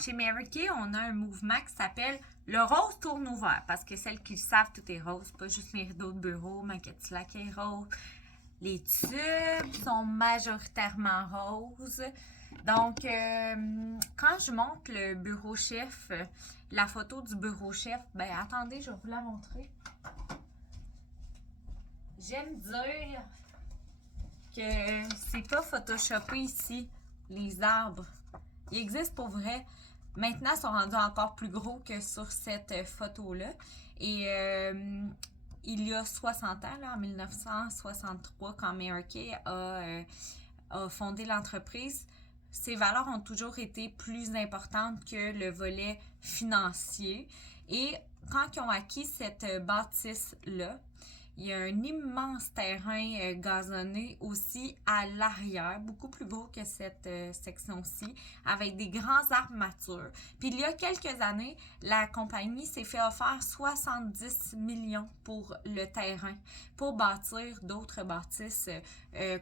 Chez Mary Kay, on a un mouvement qui s'appelle le rose tourne au vert. Parce que celles qui le savent, tout est rose. Pas juste les rideaux de bureau, Maquette Lac est rose. Les tubes sont majoritairement roses. Donc, quand je montre le bureau chef, la photo du bureau chef, ben attendez, je vais vous la montrer. J'aime dire que c'est pas photoshopé ici, les arbres. Ils existent pour vrai. Maintenant, ils sont rendus encore plus gros que sur cette photo-là. Et il y a 60 ans, là, en 1963, quand Mary Kay a fondé l'entreprise, ses valeurs ont toujours été plus importantes que le volet financier. Et quand ils ont acquis cette bâtisse-là, il y a un immense terrain gazonné aussi à l'arrière, beaucoup plus beau que cette section-ci, avec des grands arbres matures. Puis il y a quelques années, la compagnie s'est fait offrir 70 millions pour le terrain, pour bâtir d'autres bâtisses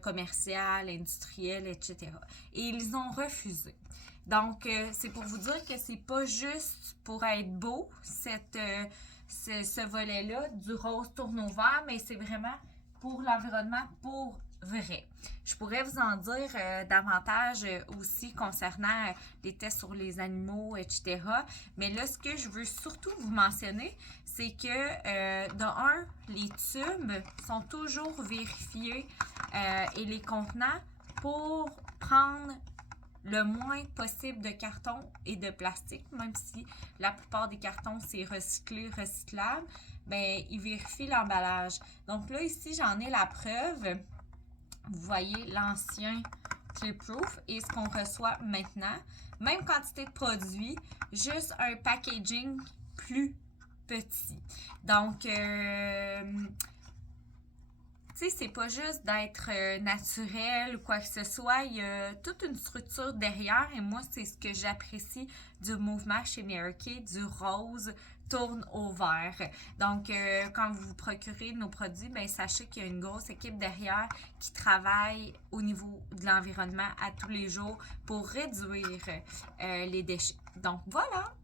commerciales, industrielles, etc. Et ils ont refusé. Donc, c'est pour vous dire que c'est pas juste pour être beau, ce volet-là du rose tourne au vert, mais c'est vraiment pour l'environnement, pour vrai. Je pourrais vous en dire davantage aussi concernant les tests sur les animaux, etc. Mais là, ce que je veux surtout vous mentionner, c'est que, de un, les tubes sont toujours vérifiés et les contenants pour prendre le moins possible de carton et de plastique, même si la plupart des cartons, c'est recyclé, recyclable, ben, ils vérifient l'emballage. Donc là, ici, j'en ai la preuve. Vous voyez l'ancien Clearproof et ce qu'on reçoit maintenant. Même quantité de produits, juste un packaging plus petit. Donc, tu sais, c'est pas juste d'être naturel ou quoi que ce soit. Il y a toute une structure derrière et moi, c'est ce que j'apprécie du mouvement chez Mary Kay, du rose tourne au vert. Donc, quand vous vous procurez nos produits, ben sachez qu'il y a une grosse équipe derrière qui travaille au niveau de l'environnement à tous les jours pour réduire les déchets. Donc, voilà!